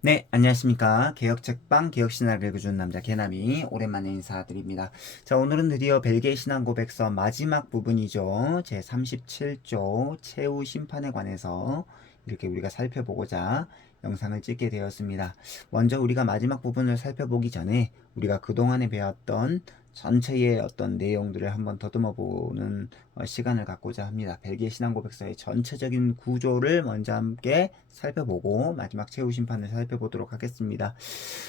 네, 안녕하십니까. 개혁책방 개혁신학을 읽어주는 남자 개남이 오랜만에 인사드립니다. 자, 오늘은 드디어 벨기에 신앙고백서 마지막 부분이죠. 제 37조 최후 심판에 관해서 이렇게 우리가 살펴보고자 영상을 찍게 되었습니다. 먼저 우리가 마지막 부분을 살펴보기 전에 우리가 그동안에 배웠던 전체의 어떤 내용들을 한번 더듬어 보는 시간을 갖고자 합니다. 벨기에 신앙고백서의 전체적인 구조를 먼저 함께 살펴보고 마지막 최후 심판을 살펴보도록 하겠습니다.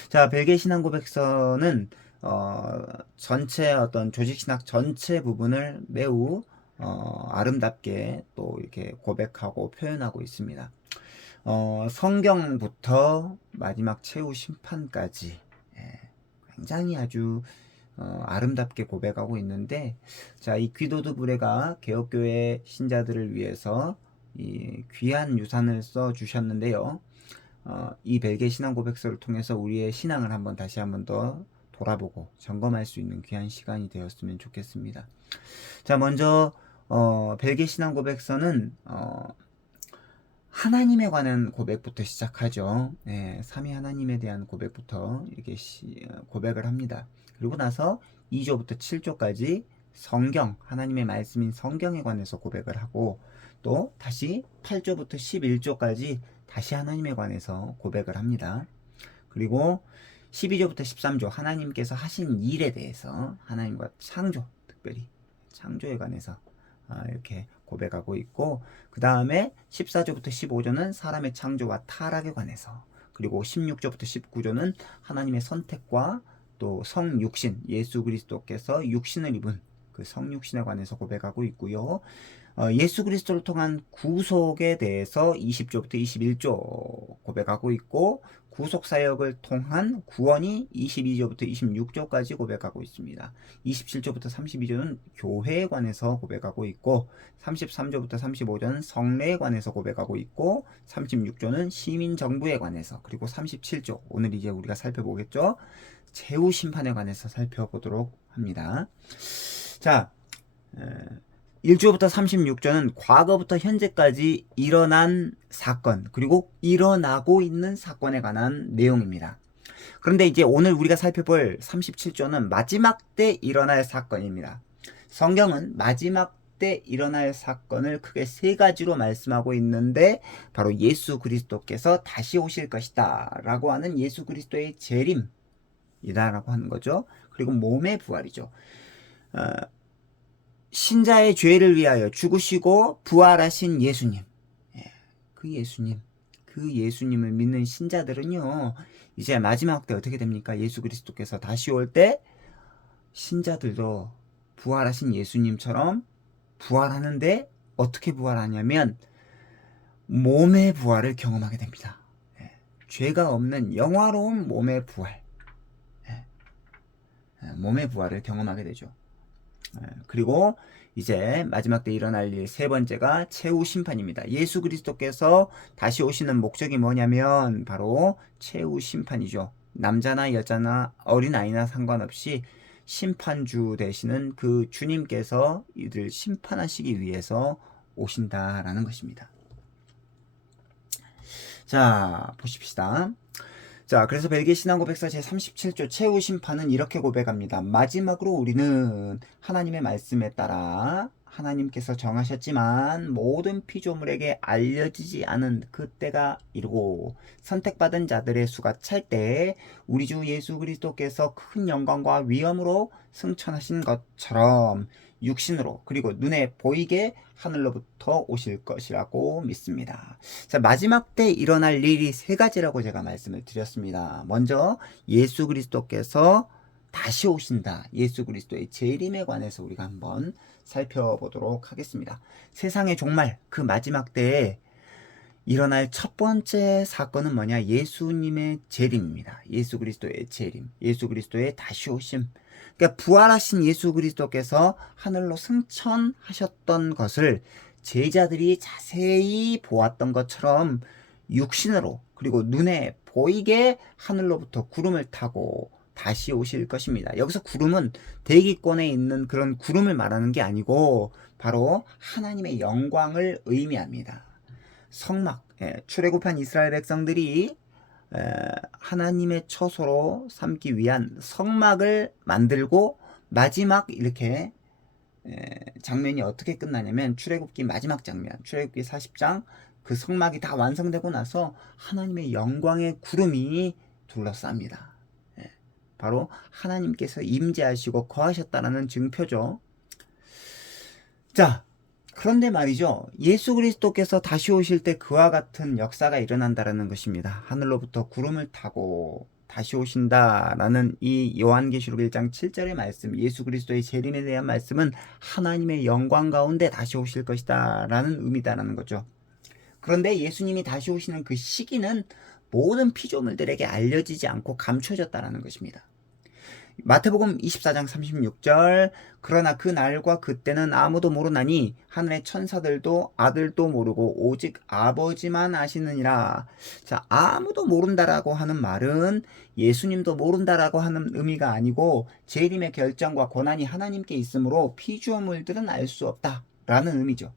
자, 벨기에 신앙고백서는 전체 어떤 조직신학 전체 부분을 매우 아름답게 또 이렇게 고백하고 표현하고 있습니다. 성경부터 마지막 최후 심판까지 예, 굉장히 아주 아름답게 고백하고 있는데, 자, 이 귀도드 브레가 개혁교회 신자들을 위해서 이 귀한 유산을 써 주셨는데요. 이 벨기에 신앙 고백서를 통해서 우리의 신앙을 한번 다시 한번 더 돌아보고 점검할 수 있는 귀한 시간이 되었으면 좋겠습니다. 자, 먼저 벨기에 신앙 고백서는 하나님에 관한 고백부터 시작하죠. 네, 삼위 하나님에 대한 고백부터 이렇게 고백을 합니다. 그리고 나서 2조부터 7조까지 성경, 하나님의 말씀인 성경에 관해서 고백을 하고, 또 다시 8조부터 11조까지 다시 하나님에 관해서 고백을 합니다. 그리고 12조부터 13조 하나님께서 하신 일에 대해서, 하나님과 창조, 특별히 창조에 관해서 이렇게 고백하고 있고, 그 다음에 14조부터 15조는 사람의 창조와 타락에 관해서, 그리고 16조부터 19조는 하나님의 선택과 또 성육신, 예수 그리스도께서 육신을 입은 그 성육신에 관해서 고백하고 있고요. 예수 그리스도를 통한 구속에 대해서 20조부터 21조 고백하고 있고, 구속 사역을 통한 구원이 22조부터 26조까지 고백하고 있습니다. 27조부터 32조는 교회에 관해서 고백하고 있고, 33조부터 35조는 성례에 관해서 고백하고 있고, 36조는 시민 정부에 관해서, 그리고 37조, 오늘 이제 우리가 살펴보겠죠. 최후 심판에 관해서 살펴보도록 합니다. 자, 1조부터 36조는 과거부터 현재까지 일어난 사건, 그리고 일어나고 있는 사건에 관한 내용입니다. 그런데 이제 오늘 우리가 살펴볼 37조는 마지막 때 일어날 사건입니다. 성경은 마지막 때 일어날 사건을 크게 세 가지로 말씀하고 있는데, 바로 예수 그리스도께서 다시 오실 것이다 라고 하는 예수 그리스도의 재림이다라고 하는 거죠. 그리고 몸의 부활이죠. 어, 신자의 죄를 위하여 죽으시고 부활하신 예수님, 예, 그 예수님, 그 예수님을 믿는 신자들은요, 이제 마지막 때 어떻게 됩니까? 예수 그리스도께서 다시 올 때 신자들도 부활하신 예수님처럼 부활하는데, 어떻게 부활하냐면 몸의 부활을 경험하게 됩니다. 예, 죄가 없는 영화로운 몸의 부활, 예, 몸의 부활을 경험하게 되죠. 그리고 이제 마지막 때 일어날 일 세 번째가 최후 심판입니다. 예수 그리스도께서 다시 오시는 목적이 뭐냐면 바로 최후 심판이죠. 남자나 여자나 어린아이나 상관없이 심판주 되시는 그 주님께서 이들 심판하시기 위해서 오신다라는 것입니다. 자, 보십시다. 자, 그래서 벨기에 신앙고백서 제37조 최후 심판은 이렇게 고백합니다. 마지막으로 우리는 하나님의 말씀에 따라 하나님께서 정하셨지만 모든 피조물에게 알려지지 않은 그때가 이르고, 선택받은 자들의 수가 찰 때 우리 주 예수 그리스도께서 큰 영광과 위엄으로 승천하신 것처럼 육신으로, 그리고 눈에 보이게 하늘로부터 오실 것이라고 믿습니다. 자, 마지막 때 일어날 일이 세 가지라고 제가 말씀을 드렸습니다. 먼저 예수 그리스도께서 다시 오신다. 예수 그리스도의 재림에 관해서 우리가 한번 살펴보도록 하겠습니다. 세상의 종말, 그 마지막 때에 일어날 첫 번째 사건은 뭐냐? 예수님의 재림입니다. 예수 그리스도의 재림, 예수 그리스도의 다시 오심. 그러니까 부활하신 예수 그리스도께서 하늘로 승천하셨던 것을 제자들이 자세히 보았던 것처럼 육신으로, 그리고 눈에 보이게 하늘로부터 구름을 타고 다시 오실 것입니다. 여기서 구름은 대기권에 있는 그런 구름을 말하는 게 아니고 바로 하나님의 영광을 의미합니다. 성막, 출애굽한 이스라엘 백성들이 하나님의 처소로 삼기 위한 성막을 만들고 마지막 이렇게 장면이 어떻게 끝나냐면 출애굽기 마지막 장면, 출애굽기 40장 그 성막이 다 완성되고 나서 하나님의 영광의 구름이 둘러쌉니다. 바로 하나님께서 임재하시고 거하셨다라는 증표죠. 자, 그런데 말이죠. 예수 그리스도께서 다시 오실 때 그와 같은 역사가 일어난다라는 것입니다. 하늘로부터 구름을 타고 다시 오신다라는 이 요한계시록 1장 7절의 말씀, 예수 그리스도의 재림에 대한 말씀은 하나님의 영광 가운데 다시 오실 것이다 라는 의미다라는 거죠. 그런데 예수님이 다시 오시는 그 시기는 모든 피조물들에게 알려지지 않고 감춰졌다라는 것입니다. 마태복음 24장 36절 그러나 그 날과 그때는 아무도 모르나니 하늘의 천사들도 아들도 모르고 오직 아버지만 아시느니라. 자, 아무도 모른다라고 하는 말은 예수님도 모른다라고 하는 의미가 아니고 재림의 결정과 권한이 하나님께 있으므로 피조물들은 알 수 없다라는 의미죠.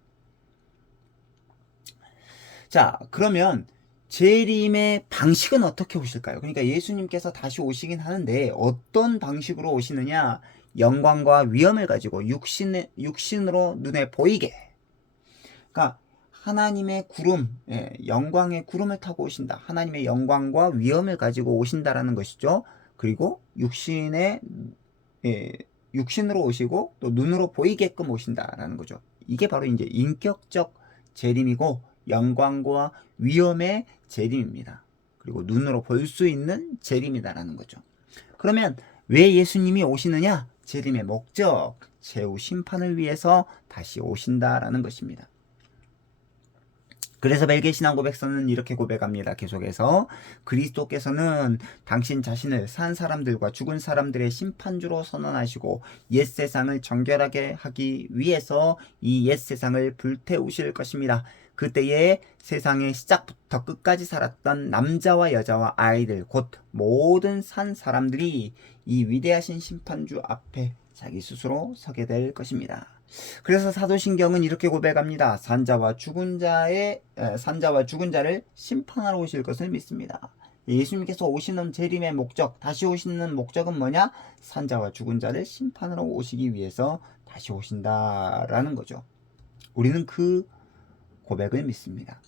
자, 그러면 재림의 방식은 어떻게 오실까요? 그러니까 예수님께서 다시 오시긴 하는데 어떤 방식으로 오시느냐? 영광과 위엄을 가지고 육신으로 눈에 보이게. 그러니까 하나님의 구름, 영광의 구름을 타고 오신다. 하나님의 영광과 위엄을 가지고 오신다라는 것이죠. 그리고 육신으로 오시고 또 눈으로 보이게끔 오신다라는 거죠. 이게 바로 이제 인격적 재림이고 영광과 위엄의 재림입니다. 그리고 눈으로 볼 수 있는 재림이다라는 거죠. 그러면 왜 예수님이 오시느냐? 재림의 목적, 최후 심판을 위해서 다시 오신다라는 것입니다. 그래서 벨기에 신앙 고백서는 이렇게 고백합니다. 계속해서 그리스도께서는 당신 자신을 산 사람들과 죽은 사람들의 심판주로 선언하시고 옛 세상을 정결하게 하기 위해서 이 옛 세상을 불태우실 것입니다. 그때에 세상의 시작부터 끝까지 살았던 남자와 여자와 아이들 곧 모든 산 사람들이 이 위대하신 심판주 앞에 자기 스스로 서게 될 것입니다. 그래서 사도신경은 이렇게 고백합니다. 산자와 죽은 자를 심판하러 오실 것을 믿습니다. 예수님께서 오시는 재림의 목적, 다시 오시는 목적은 뭐냐? 산자와 죽은 자를 심판하러 오시기 위해서 다시 오신다라는 거죠. 우리는 그 고백을 믿습니다.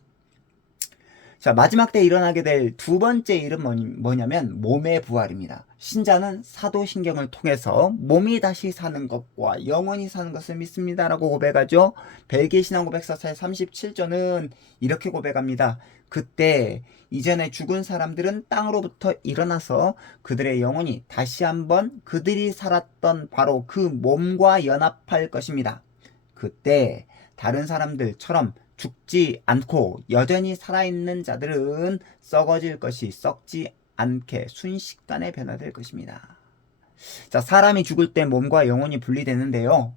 자, 마지막 때 일어나게 될 두 번째 일은 뭐냐면 몸의 부활입니다. 신자는 사도신경을 통해서 몸이 다시 사는 것과 영원히 사는 것을 믿습니다라고 고백하죠. 벨기에 신앙 고백서사의 37조는 이렇게 고백합니다. 그때 이전에 죽은 사람들은 땅으로부터 일어나서 그들의 영혼이 다시 한번 그들이 살았던 바로 그 몸과 연합할 것입니다. 그때 다른 사람들처럼 죽지 않고 여전히 살아있는 자들은 썩어질 것이 썩지 않게 순식간에 변화될 것입니다. 자, 사람이 죽을 때 몸과 영혼이 분리되는데요.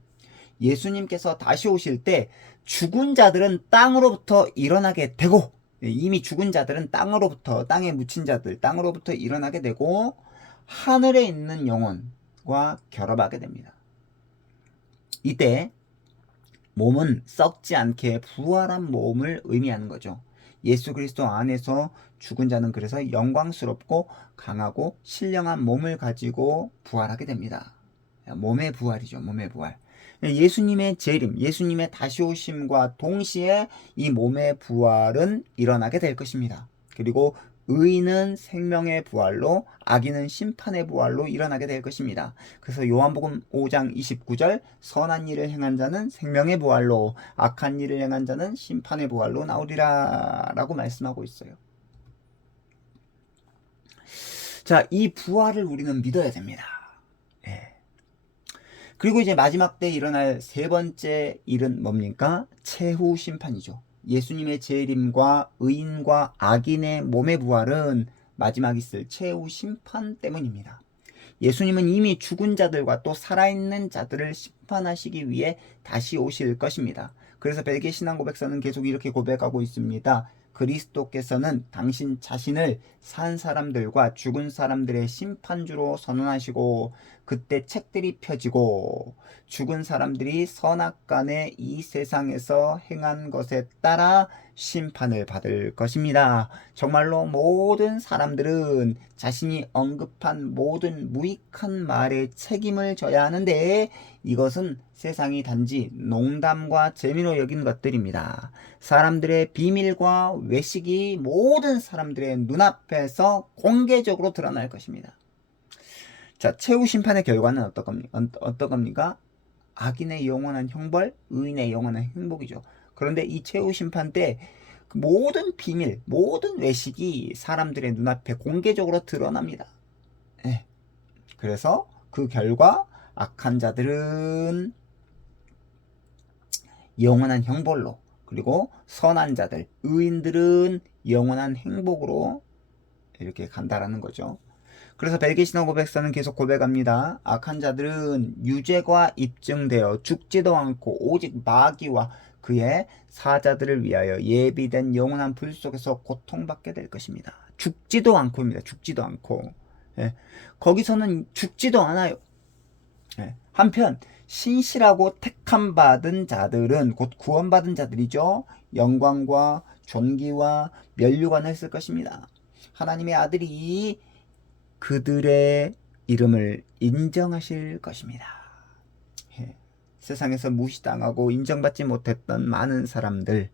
예수님께서 다시 오실 때 죽은 자들은 땅으로부터 일어나게 되고 이미 죽은 자들은 땅에 묻힌 자들 땅으로부터 일어나게 되고 하늘에 있는 영혼과 결합하게 됩니다. 이때 몸은 썩지 않게 부활한 몸을 의미하는 거죠. 예수 그리스도 안에서 죽은 자는 그래서 영광스럽고 강하고 신령한 몸을 가지고 부활하게 됩니다. 몸의 부활이죠. 몸의 부활. 예수님의 재림, 예수님의 다시 오심과 동시에 이 몸의 부활은 일어나게 될 것입니다. 그리고 의인은 생명의 부활로 악인은 심판의 부활로 일어나게 될 것입니다. 그래서 요한복음 5장 29절 선한 일을 행한 자는 생명의 부활로 악한 일을 행한 자는 심판의 부활로 나오리라 라고 말씀하고 있어요. 자, 이 부활을 우리는 믿어야 됩니다. 예. 그리고 이제 마지막 때 일어날 세 번째 일은 뭡니까? 최후 심판이죠. 예수님의 재림과 의인과 악인의 몸의 부활은 마지막 있을 최후 심판 때문입니다. 예수님은 이미 죽은 자들과 또 살아있는 자들을 심판하시기 위해 다시 오실 것입니다. 그래서 벨기에 신앙 고백서는 계속 이렇게 고백하고 있습니다. 그리스도께서는 당신 자신을 산 사람들과 죽은 사람들의 심판주로 선언하시고 그때 책들이 펴지고 죽은 사람들이 선악간에 이 세상에서 행한 것에 따라 심판을 받을 것입니다. 정말로 모든 사람들은 자신이 언급한 모든 무익한 말에 책임을 져야 하는데 이것은 세상이 단지 농담과 재미로 여긴 것들입니다. 사람들의 비밀과 외식이 모든 사람들의 눈앞에서 공개적으로 드러날 것입니다. 자, 최후 심판의 결과는 어떤 겁니까? 악인의 영원한 형벌, 의인의 영원한 행복이죠. 그런데 이 최후 심판 때 모든 비밀, 모든 외식이 사람들의 눈앞에 공개적으로 드러납니다. 네. 그래서 그 결과 악한 자들은 영원한 형벌로, 그리고 선한 자들, 의인들은 영원한 행복으로 이렇게 간다라는 거죠. 그래서 벨기 신앙 고백서는 계속 고백합니다. 악한 자들은 유죄가 입증되어 죽지도 않고 오직 마귀와 그의 사자들을 위하여 예비된 영원한 불 속에서 고통받게 될 것입니다. 죽지도 않고입니다. 죽지도 않고. 예. 거기서는 죽지도 않아요. 예. 한편 신실하고 택함 받은 자들은 곧 구원받은 자들이죠. 영광과 존귀와 면류관을 쓸 것입니다. 하나님의 아들이 그들의 이름을 인정하실 것입니다. 예. 세상에서 무시당하고 인정받지 못했던 많은 사람들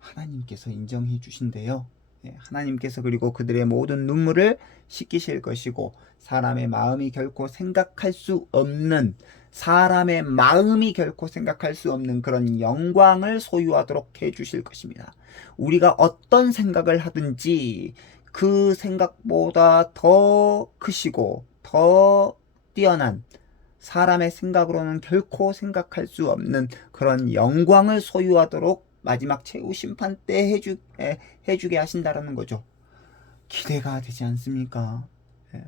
하나님께서 인정해 주신대요. 예. 하나님께서 그리고 그들의 모든 눈물을 씻기실 것이고 사람의 마음이 결코 생각할 수 없는 그런 영광을 소유하도록 해 주실 것입니다. 우리가 어떤 생각을 하든지 그 생각보다 더 크시고 더 뛰어난 사람의 생각으로는 결코 생각할 수 없는 그런 영광을 소유하도록 마지막 최후 심판 때 해주게 하신다라는 거죠. 기대가 되지 않습니까?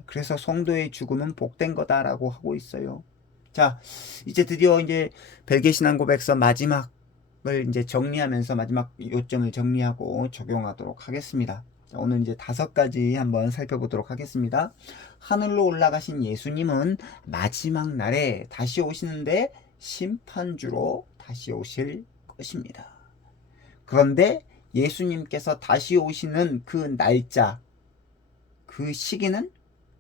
그래서 성도의 죽음은 복된 거다라고 하고 있어요. 자, 이제 드디어 이제 벨기에 신앙 고백서 마지막을 이제 정리하면서 마지막 요점을 정리하고 적용하도록 하겠습니다. 오늘 이제 5가지 한번 살펴보도록 하겠습니다. 하늘로 올라가신 예수님은 마지막 날에 다시 오시는데 심판주로 다시 오실 것입니다. 그런데 예수님께서 다시 오시는 그 날짜, 그 시기는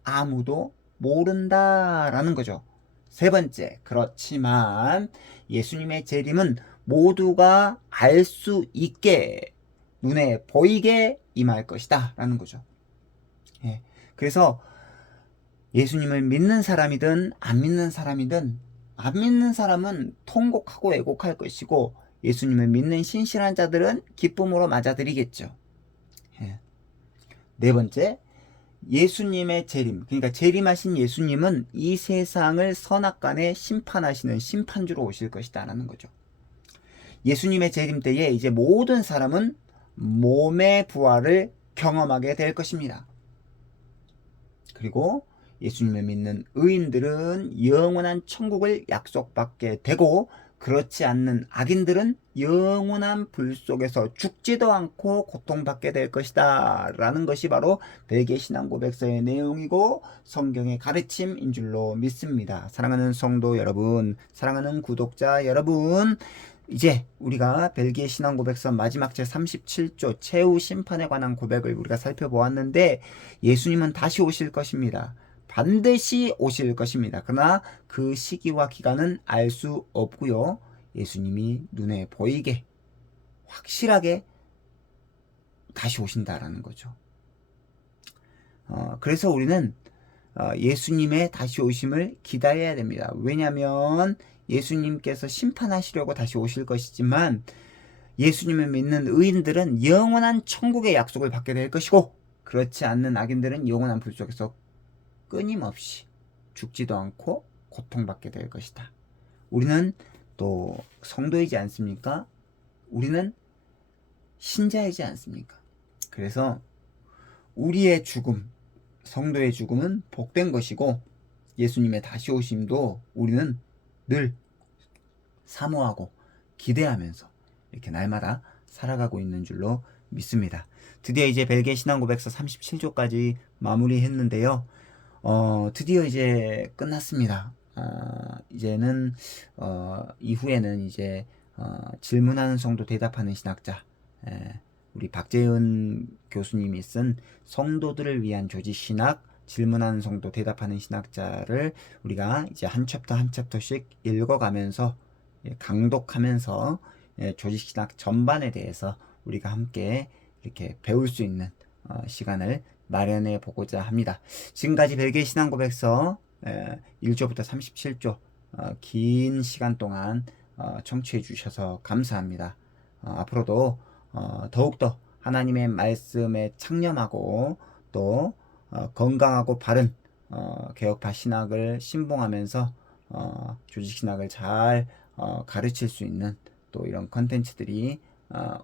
아무도 모른다라는 거죠. 3번째, 그렇지만 예수님의 재림은 모두가 알 수 있게 눈에 보이게 임할 것이다 라는 거죠. 예. 그래서 예수님을 믿는 사람이든 안 믿는 사람이든 안 믿는 사람은 통곡하고 애곡할 것이고 예수님을 믿는 신실한 자들은 기쁨으로 맞아들이겠죠. 예. 4번째, 예수님의 재림, 그러니까 재림하신 예수님은 이 세상을 선악간에 심판하시는 심판주로 오실 것이다 라는 거죠. 예수님의 재림 때에 이제 모든 사람은 몸의 부활을 경험하게 될 것입니다. 그리고 예수님을 믿는 의인들은 영원한 천국을 약속받게 되고 그렇지 않는 악인들은 영원한 불 속에서 죽지도 않고 고통받게 될 것이다 라는 것이 바로 벨기에 신앙 고백서의 내용이고 성경의 가르침인 줄로 믿습니다. 사랑하는 성도 여러분, 사랑하는 구독자 여러분, 이제 우리가 벨기에 신앙 고백서 마지막 제 37조 최후 심판에 관한 고백을 우리가 살펴보았는데 예수님은 다시 오실 것입니다. 반드시 오실 것입니다. 그러나 그 시기와 기간은 알 수 없고요. 예수님이 눈에 보이게 확실하게 다시 오신다라는 거죠. 그래서 우리는 예수님의 다시 오심을 기다려야 됩니다. 왜냐하면 예수님께서 심판하시려고 다시 오실 것이지만 예수님을 믿는 의인들은 영원한 천국의 약속을 받게 될 것이고 그렇지 않는 악인들은 영원한 불 속에서 끊임없이 죽지도 않고 고통받게 될 것이다. 우리는 또 성도이지 않습니까? 우리는 신자이지 않습니까? 그래서 우리의 죽음, 성도의 죽음은 복된 것이고 예수님의 다시 오심도 우리는 늘 사모하고 기대하면서 이렇게 날마다 살아가고 있는 줄로 믿습니다. 드디어 이제 벨기에 신앙 고백서 37조까지 마무리했는데요. 드디어 이제 끝났습니다. 이제는 이후에는 이제 질문하는 성도 대답하는 신학자, 우리 박재은 교수님이 쓴 성도들을 위한 조직 신학, 질문하는 성도 대답하는 신학자를 우리가 이제 한 챕터 한 챕터씩 읽어가면서 강독하면서 조직 신학 전반에 대해서 우리가 함께 이렇게 배울 수 있는 시간을 마련해 보고자 합니다. 지금까지 벨기에 신앙고백서 1조부터 37조 긴 시간 동안 청취해 주셔서 감사합니다. 앞으로도 더욱더 하나님의 말씀에 창념하고 또 건강하고 바른 개혁파 신학을 신봉하면서 조직신학을 잘 가르칠 수 있는 또 이런 컨텐츠들이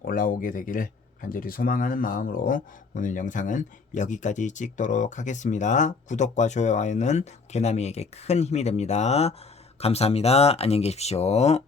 올라오게 되기를 간절히 소망하는 마음으로 오늘 영상은 여기까지 찍도록 하겠습니다. 구독과 좋아요는 개나미에게 큰 힘이 됩니다. 감사합니다. 안녕히 계십시오.